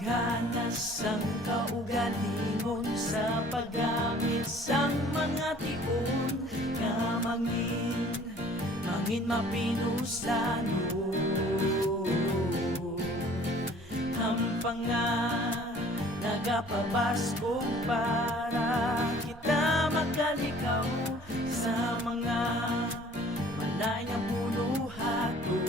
paghanas ang kaugalingon sa paggamit sang mga tiun nga mangin mapinuslano hampang nga nagapabaskong para kita makalikaw sa mga malayang buluhato.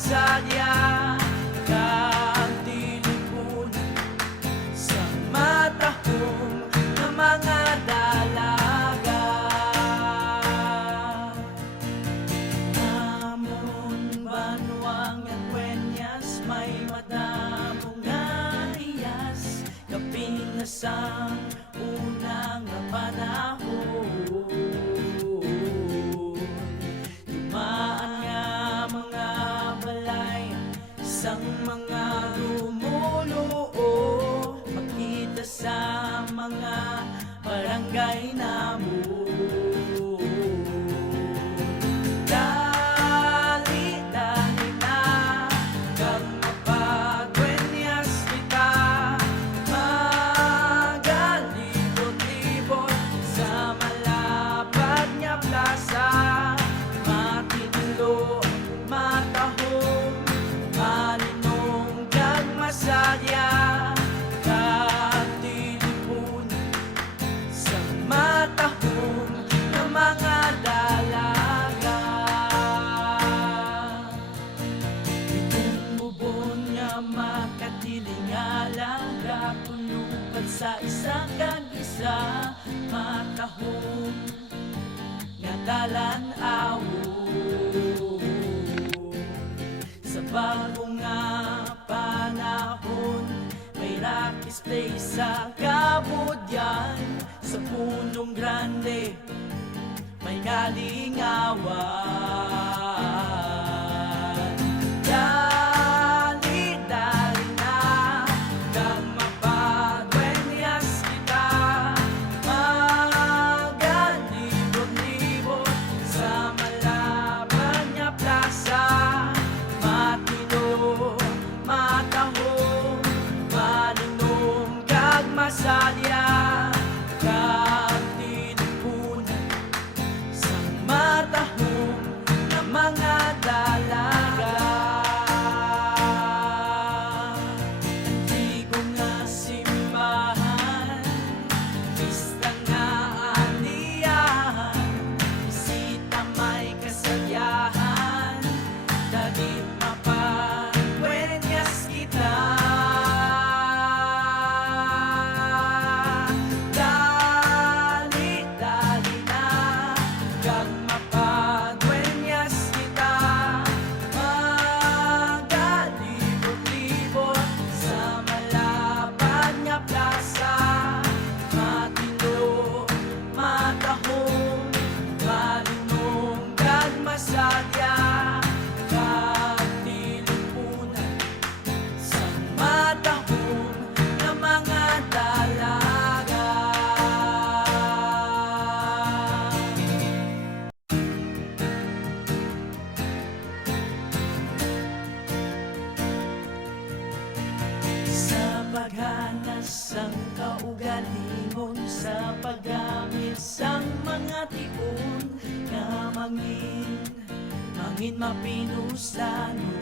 Sadya kang tilipon sa matahong na mga dalaga. Namon banwang ang kwenyas may madamong nga iyas kapinasang unang na panahon. Sang mga lumuluo makita sa mga barangay namo. Dali-dali na kang mapagwenyas kita magalibot-libot sa malapad niya plaza matinlo matahong malinong kag masadya kag tilipon sa matahong na mga dalaga. Itong bubon nga makatilingalang katulupan sa isa kag isa matahong nga talan-awo. Sa bagong nga panahon may rock display sa kabudyan sa Punong Grande may kalingawan. Dali-dali na kang mapagwenyas kita magalibot-libot sa malapad nga plaza matahong malinong kag masadya kag tilipunan sa matahong na mga dalaga. Di ko nga simbahan pista nga aniyahan bisita may kasadyahan dagit mapagwenyas kita. Dali-dali na kang mapagwenyas kita magalibot-libot sa malapad nga plaza matino matahong malinong kag masadya kag tilipunan sa matahong na mga dalaga. Sa paghanas ang kaugalingon sa paggamit sang mga tiun nga mangin mapinuslano